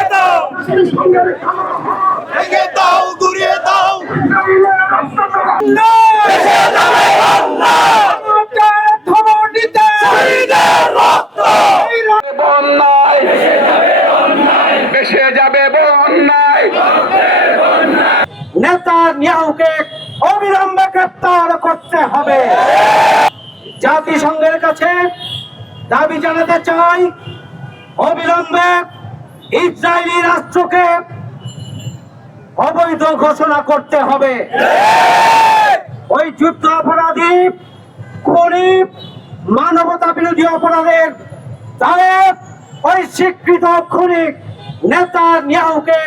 গুড়িয়ে দাও। ভেঙে দাও গুড়িয়ে দাও। নেতা অবিলম্বে গ্রেপ্তার করতে হবে। জাতিসংঘের কাছে দাবি জানাতে চাই অবিলম্বে ইসরায়েলি রাষ্ট্রকে অবৈধ ঘোষণা করতে হবে। ওই যুদ্ধ অপরাধী, গরিব, মানবতা বিরোধী অপরাধের তারে ওই স্বীকৃত খুনিক নেতা নিয়াহুকে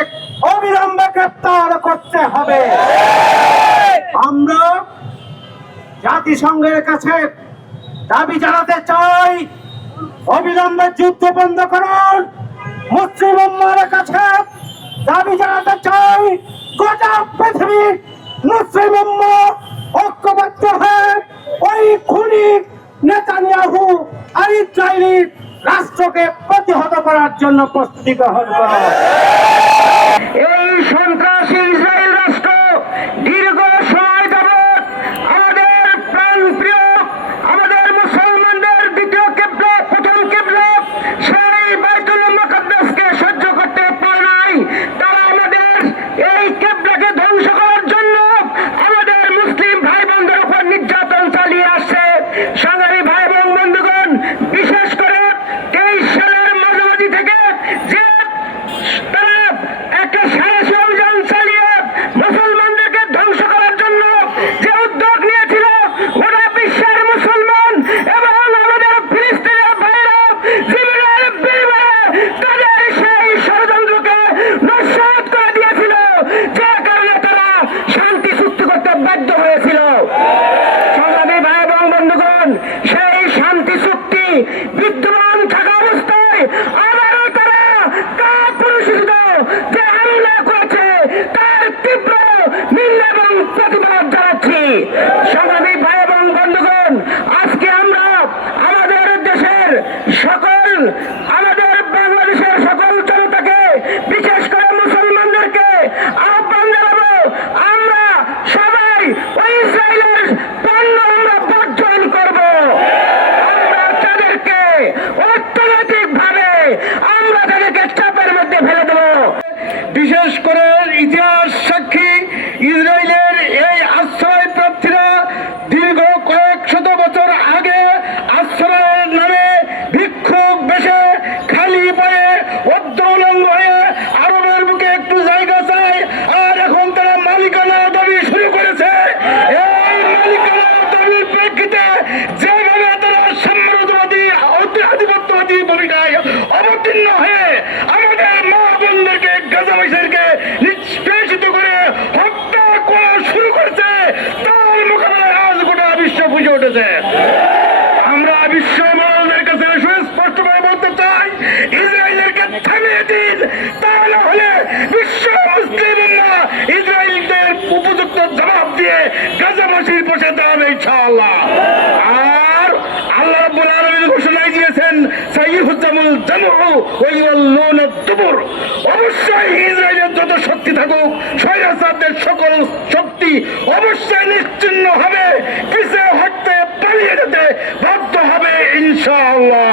অবিলম্বে গ্রেপ্তার করতে হবে। আমরা জাতিসংঘের কাছে দাবি জানাতে চাই, অবিলম্বে যুদ্ধ বন্ধ করুন। মুসলিম কাছে দাবি জানাতে চাই, গোটা পৃথিবীর মুসলিম ঐক্যবদ্ধ হয়ে ওই খুনি নেতানিয়াহু আর ইসরায়েলির রাষ্ট্রকে প্রতিহত করার জন্য প্রস্তুতি গ্রহণ করা। এই সন্ত্রাসী যে কাপুরুষিত যে হামলা করেছে তার তীব্র নিন্দা এবং প্রতিবাদ বিশেষ করে ইতিহাস সাক্ষী ইসরায়েলের এই আশ্রয় প্রার্থীরা দীর্ঘ কয়েক শত বছর আগে আশ্রয়ের নামে ভিক্ষুক বেশে খালি পায়ে অর্ধ উলঙ্গ হয়ে আরবের বুকে একটু জায়গা চায়, আর এখন তারা মালিকানা দাবি শুরু করেছে। এই মালিকানা দাবির প্রেক্ষিতে যেভাবে তারা সাম্রাজ্যবাদী আধিপত্যবাদী ভূমিকায় অবতীর্ণ হয়ে বসাতে হবে আর আল্লাহ দিয়েছেন অবশ্যই যত শক্তি সকল শক্তি অবশ্যই হবে হবে ইনশাআল্লাহ।